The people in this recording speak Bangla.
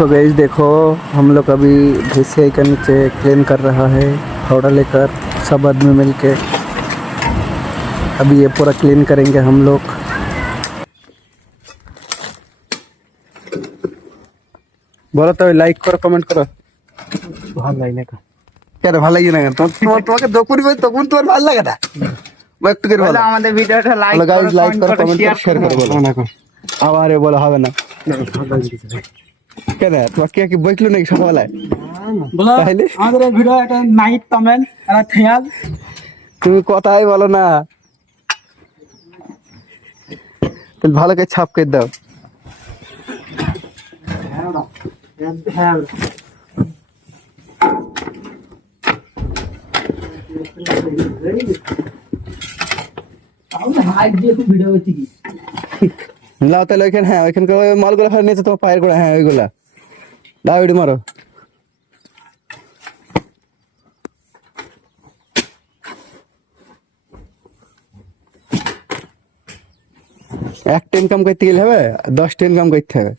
सो गाइस देखो हम लोग अभी भैंसिया के नीचे क्लीन कर रहा है फावड़ा लेकर सब आदमी मिलके। अभी ये पूरा क्लीन करेंगे हम लोग। बोलो तो लाइक करो कमेंट करो। ভালো লাগে না क्या भाলো लगे ना তোমাকে দকুনি ভাই তখন তোমার ভালো লাগে না একটু করে বলো আমাদের ভিডিওটা লাইক বলো গাইস লাইক করো করো কমেন্ট করো শেয়ার করো বলো আবার এ বলো হবে না কেন তোমাকে কি বইকলো নাকি সকালবেলায় বলো তাহলে আমাদের এই ভিডিও একটা নাইট কমেন্ট আর খেয়াল তুমি কথাই বলো না তাহলে ভালো করে ছাপ করে দাও। হ্যাঁ ভিডিও হচ্ছে কি লাও তাহলে ওইখানে হ্যাঁ ওইখানকার ওই মালগুলো ফেলে নিয়েছে তোমার পায়ের করে হ্যাঁ ওইগুলা দাও ওইটি মারো। একটা ইনকাম করতে গেলে হবে 10টা ইনকাম করতে হবে।